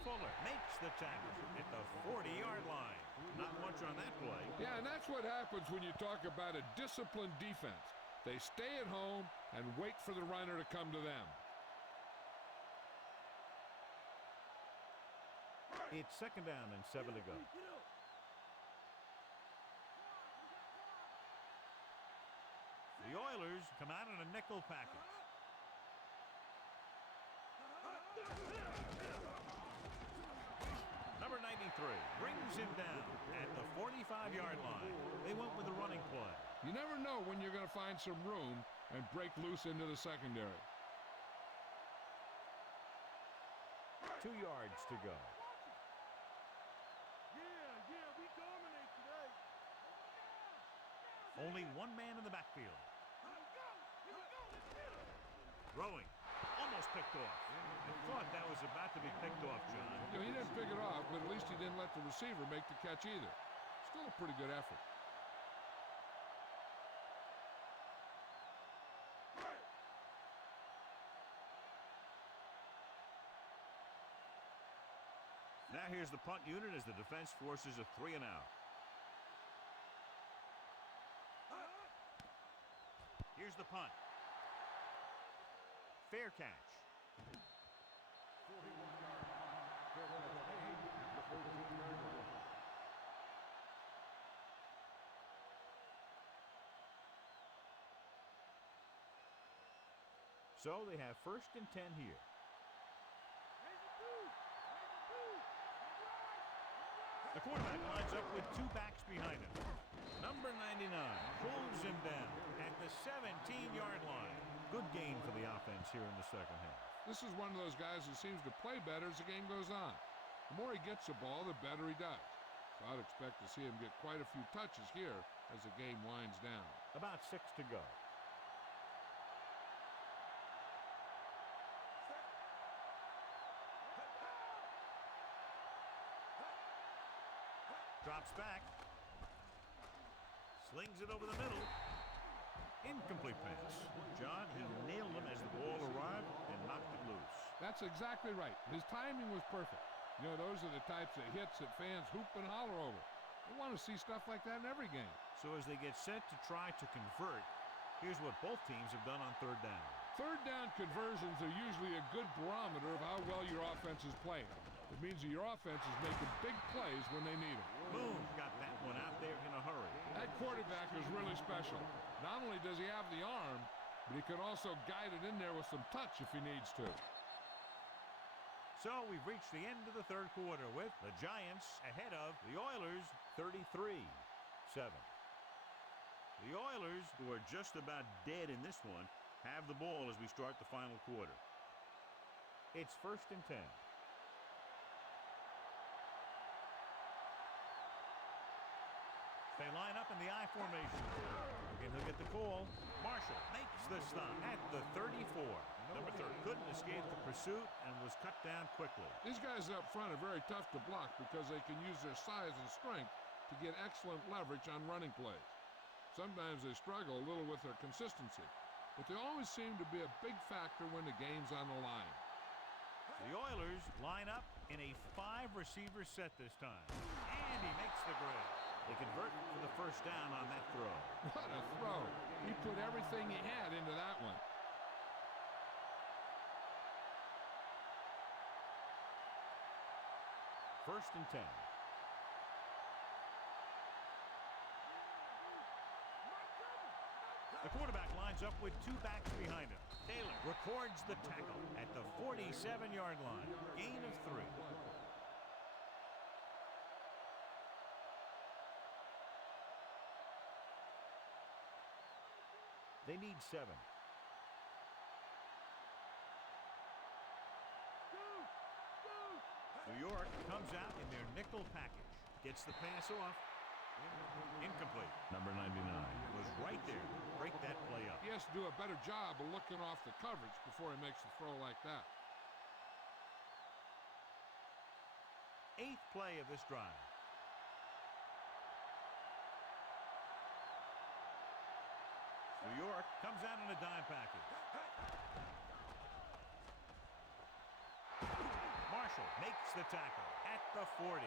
Fuller makes the tackle at the 40-yard line. Not much on that play. Yeah, and that's what happens when you talk about a disciplined defense. They stay at home and wait for the runner to come to them. It's 2nd down and 7 to go. The Oilers come out in a nickel package. Number 93 brings him down at the 45-yard line. They went with the running play. You never know when you're going to find some room and break loose into the secondary. 2 yards to go. Yeah, we dominate today. Only one man in the backfield. Here we go, let's get him. Throwing. Almost picked off. I thought that was about to be picked off, John. You know, he didn't pick it off, but at least he didn't let the receiver make the catch either. Still a pretty good effort. Now here's the punt unit as the defense forces a 3 and out. Here's the punt. Fair catch. 41-yard punt. Fair catch made at the 14-yard line. So they have 1st and 10 here. The quarterback lines up with 2 backs behind him. Number 99 pulls him down at the 17-yard line. Good gain for the offense here in the 2nd half. This is one of those guys who seems to play better as the game goes on. The more he gets the ball, the better he does. So I'd expect to see him get quite a few touches here as the game winds down. About 6 to go. Drops back. Slings it over the middle. Incomplete pass. John, he nailed him as the ball arrived and knocked it loose. That's exactly right. His timing was perfect. You know, those are the types of hits that fans hoop and holler over. I want to see stuff like that in every game. So as they get set to try to convert, here's what both teams have done on third down. Third down conversions are usually a good barometer of how well your offense is playing. It means that your offense is making big plays when they need them. Moon got that one out there in a hurry. That quarterback is really special. Not only does he have the arm, but he can also guide it in there with some touch if he needs to. So we've reached the end of the third quarter with the Giants ahead of the Oilers 33-7. The Oilers, who are just about dead in this one, have the ball as we start the final quarter. It's 1st and 10. They line up in the I formation. Again, he'll get the call. Marshall makes the stop at the 34. Number 30 couldn't escape the pursuit and was cut down quickly. These guys up front are very tough to block because they can use their size and strength to get excellent leverage on running plays. Sometimes they struggle a little with their consistency, but they always seem to be a big factor when the game's on the line. The Oilers line up in a 5-receiver set this time. And he makes the grab. They convert for the first down on that throw. What a throw. He put everything he had into that one. First and 10. The quarterback lines up with two backs behind him. Taylor records the tackle at the 47-yard line. Gain of 3. They need 7. New York comes out in their nickel package. Gets the pass off. Incomplete. Number 99 was right there to break that play up. He has to do a better job of looking off the coverage before he makes a throw like that. 8th play of this drive. New York comes out in a dime package. Marshall makes the tackle at the 40.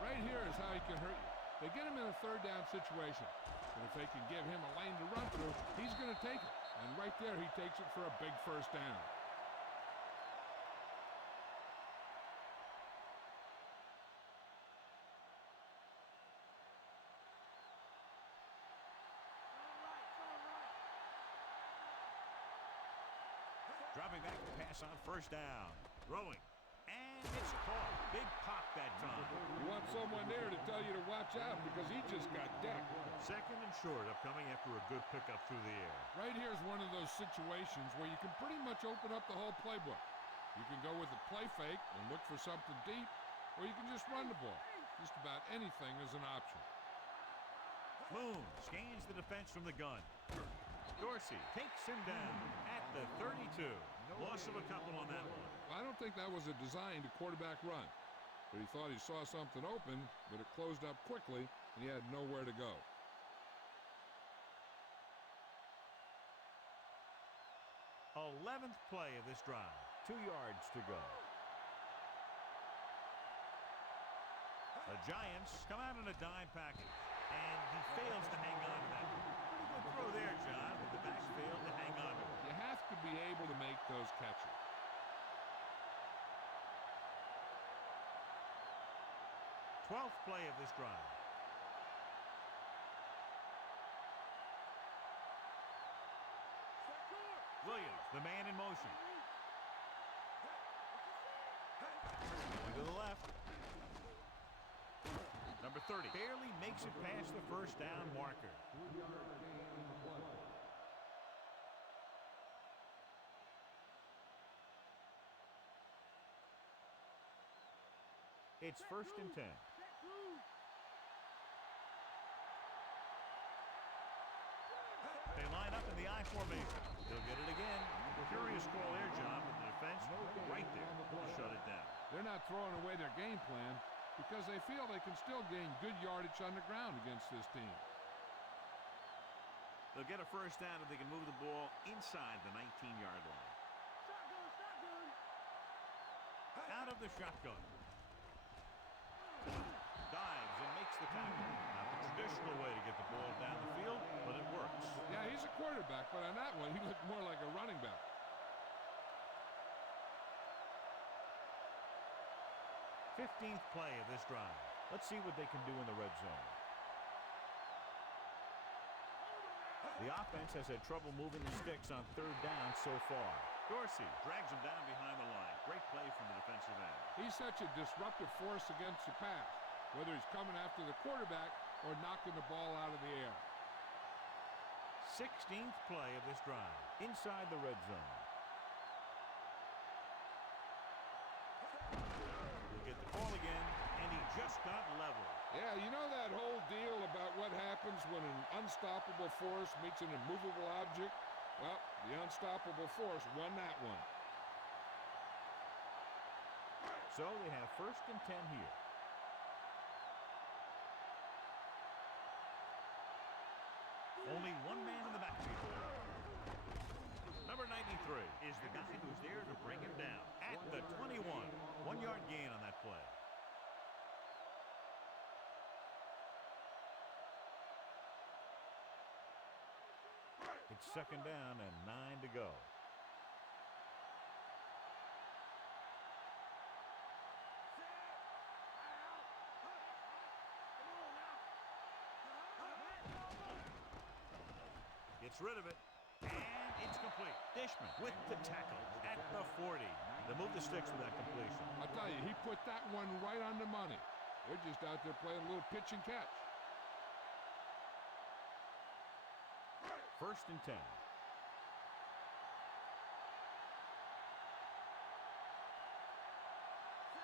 Right here is how he can hurt you. They get him in a third down situation. And if they can give him a lane to run through, he's going to take it. And right there, he takes it for a big first down. Dropping back to pass on first down. Throwing. And it's caught. Big pop that time. You want someone there to tell you to watch out because he just got decked. 2nd and short upcoming after a good pickup through the air. Right here is one of those situations where you can pretty much open up the whole playbook. You can go with a play fake and look for something deep, or you can just run the ball. Just about anything is an option. Moon scans the defense from the gun. Dorsey takes him down at the 32. Loss of a couple on that one. I don't think that was a designed quarterback run, but he thought he saw something open, but it closed up quickly, and he had nowhere to go. th play of this drive. 2 yards to go. The Giants come out in a dime package, and he fails to hang on to that. Pretty good throw there, John, but the backs failed to hang on to it. You have to be able to make those catches. Twelfth play of this drive. Williams, the man in motion. To the left. Number 30 barely makes it past the first down marker. It's 1st and 10. They line up in the I formation. They'll get it again. Curious call there, John, but the defense right there to shut it down. They're not throwing away their game plan because they feel they can still gain good yardage on the ground against this team. They'll get a first down if they can move the ball inside the 19-yard line. Out of the shotgun. Dives and makes the tackle. traditional way to get the ball down the field, but it works. Yeah, he's a quarterback, but on that one, he looked more like a running back. 15th play of this drive. Let's see what they can do in the red zone. The offense has had trouble moving the sticks on third down so far. Dorsey drags him down behind the line. Great play from the defensive end. He's such a disruptive force against the pass, whether he's coming after the quarterback or knocking the ball out of the air. 16th play of this drive. Inside the red zone. He'll get the ball again, and he just got leveled. Yeah, you know that whole deal about what happens when an unstoppable force meets an immovable object? Well, the unstoppable force won that one. So they have 1st and 10 here. Only one man in the backfield. Number 93 is the guy who's there to bring him down at the 21. 1-yard gain on that play. It's 2nd down and 9 to go. Gets rid of it, and it's complete. Dishman with the tackle at the 40. They move the sticks with that completion. I'll tell you, he put that one right on the money. They're just out there playing a little pitch and catch. 1st and 10.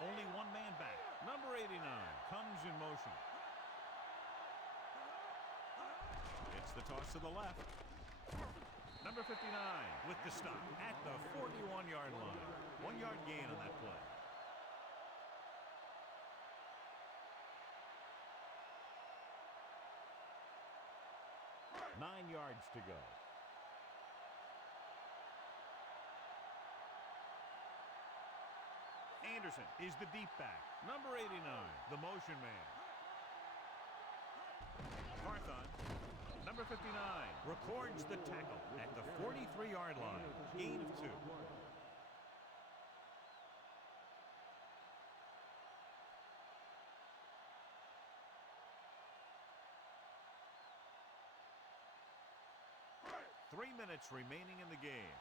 Only one man back. Number 89 comes in motion. It's the toss to the left. Number 59 with the stop at the 41-yard line. 1-yard gain on that play. Nine yards to go. Anderson is the deep back. Number 89, the motion man. Carthon, number 59, records the tackle at the 43-yard line. Gain of 2. Three minutes remaining in the game.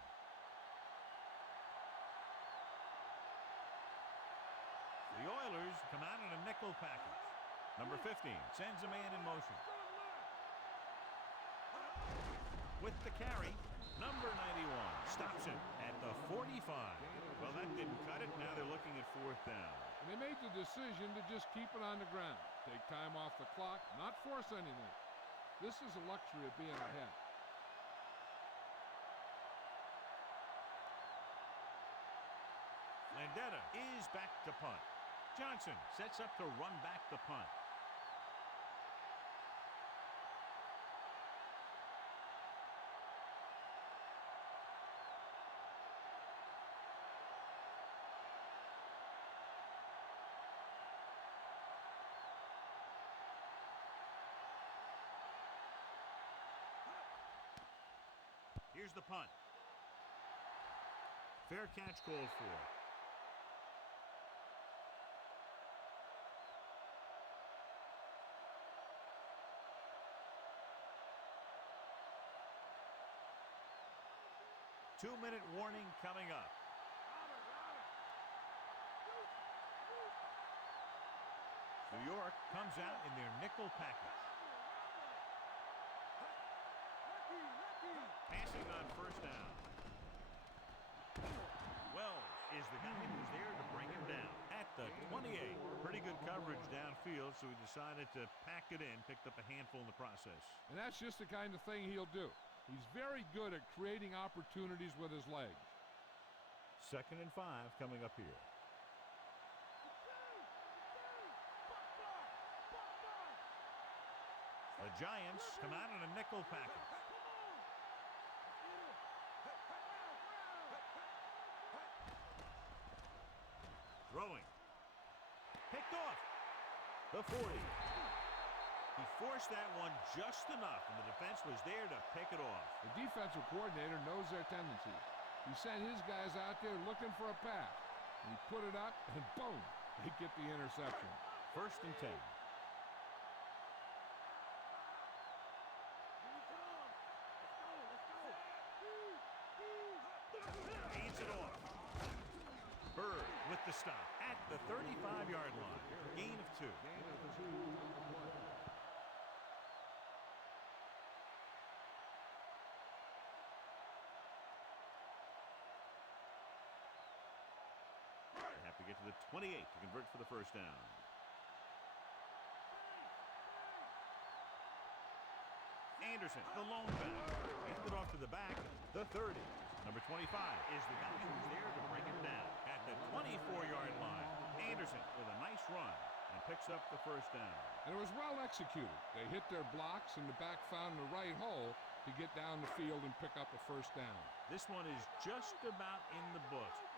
The Oilers come out in a nickel package. Number 15 sends a man in motion. With the carry, number 91 stops him at the 45. Well, that didn't cut it. Now they're looking at 4th down. And they made the decision to just keep it on the ground. Take time off the clock, not force anything. This is a luxury of being ahead. Landetta is back to punt. Johnson sets up to run back the punt. Here's the punt. Fair catch called for. Two-minute warning coming up. New York comes out in their nickel package. Passing on 1st down. Wells is the guy who's there to bring him down at the 28. Pretty good coverage downfield, so he decided to pack it in, picked up a handful in the process. And that's just the kind of thing he'll do. He's very good at creating opportunities with his legs. 2nd and 5 coming up here. The Giants come out in a nickel package. Throwing. Picked off. The 40. He forced that one just enough, and the defense was there to pick it off. The defensive coordinator knows their tendencies. He sent his guys out there looking for a pass. He put it up, and boom, they get the interception. 1st and 10. Hands it off. Bird with the stop at the 35-yard line. Gain of 2. They have to get to the 28 to convert for the 1st down. Anderson, the lone back. Handed off to the back, the 30. Number 25 is the guy who's there to bring it down. At the 24-yard line, Anderson with a nice run and picks up the 1st down. And it was well executed. They hit their blocks, and the back found the right hole to get down the field and pick up a 1st down. This one is just about in the books.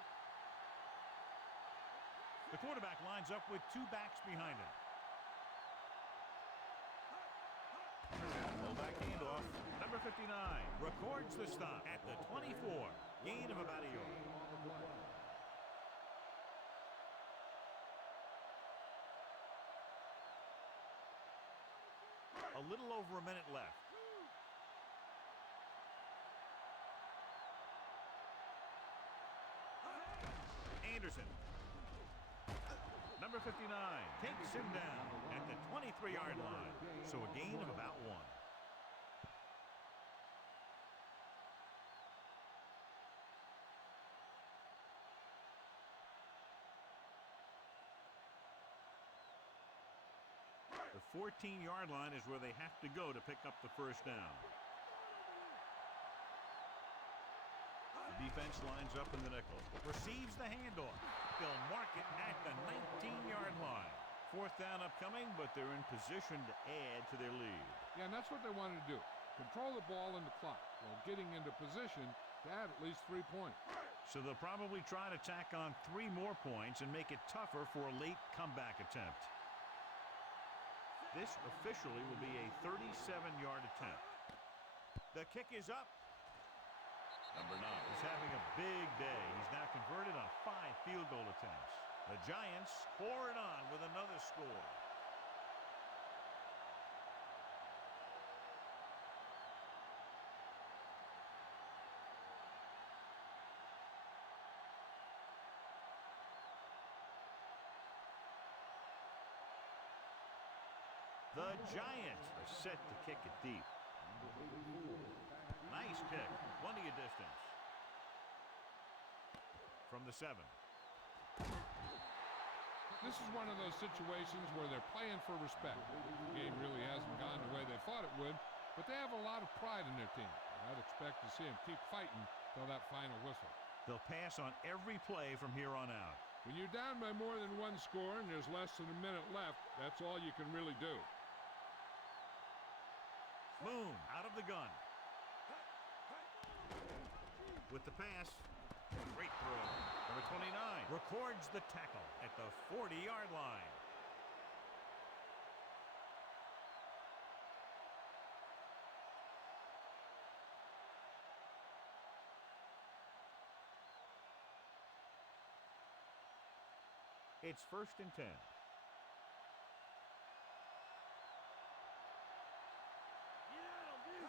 The quarterback lines up with 2 backs behind him. Fullback handoff. Number 59 records the stop at the 24. Gain of about a yard. A little over a minute left. Anderson. Number 59 takes him down at the 23-yard line. So a gain of about 1. The 14-yard line is where they have to go to pick up the 1st down. The defense lines up in the nickel. Receives the handoff. They'll mark it at the 19-yard line. 4th down upcoming, but they're in position to add to their lead. Yeah, and that's what they wanted to do. Control the ball and the clock while getting into position to add at least 3 points. So they'll probably try to tack on 3 more points and make it tougher for a late comeback attempt. This officially will be a 37-yard attempt. The kick is up. Number 9 is having a big day. He's now converted on 5 field goal attempts. The Giants pour it on with another score. The Giants are set to kick it deep. Nice kick. Plenty of distance. From the 7. This is one of those situations where they're playing for respect. The game really hasn't gone the way they thought it would, but they have a lot of pride in their team. I'd expect to see them keep fighting till that final whistle. They'll pass on every play from here on out. When you're down by more than 1 score and there's less than a minute left, that's all you can really do. Moon out of the gun. With the pass. Great throw. Number 29 records the tackle at the 40-yard line. It's 1st and 10.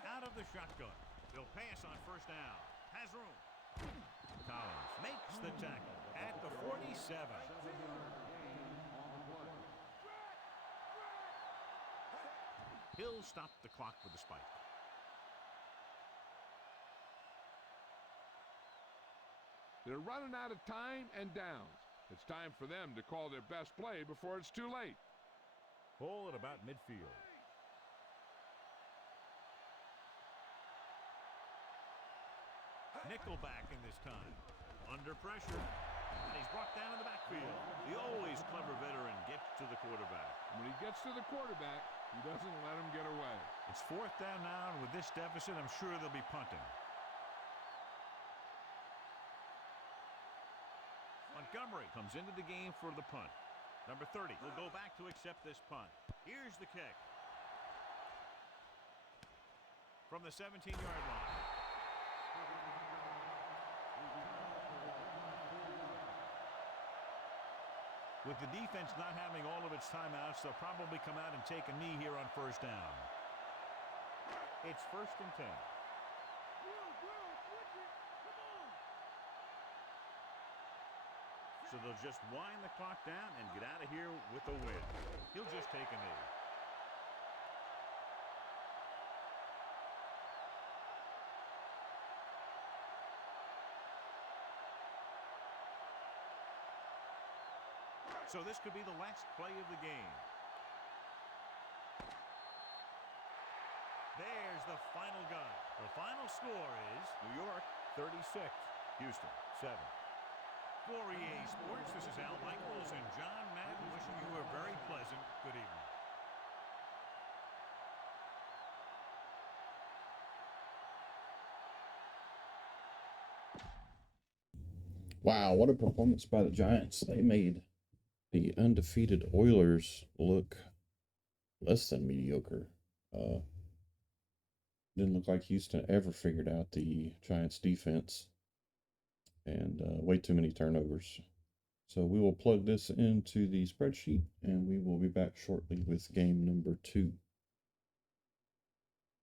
Out of the shotgun. They'll pass on 1st down. Has room. Collins makes the tackle at the 47. He'll stop the clock with the spike. They're running out of time and downs. It's time for them to call their best play before it's too late. Ball at about midfield. Nickelback in this time. Under pressure. And he's brought down in the backfield. The always clever veteran gets to the quarterback. When he gets to the quarterback, he doesn't let him get away. It's 4th down now, and with this deficit, I'm sure they'll be punting. Montgomery comes into the game for the punt. Number 30 will go back to accept this punt. Here's the kick. from the 17-yard line. With the defense not having all of its timeouts, they'll probably come out and take a knee here on first down. It's 1st and 10. So they'll just wind the clock down and get out of here with a win. He'll just take a knee. So this could be the last play of the game. There's the final gun. The final score is New York 36, Houston 7. For EA Sports, this is Al Michaels and John Madden wishing you a very pleasant good evening. Wow, what a performance by the Giants. They made the undefeated Oilers look less than mediocre. Didn't look like Houston ever figured out the Giants' defense, and way too many turnovers. So we will plug this into the spreadsheet, and we will be back shortly with game number 2.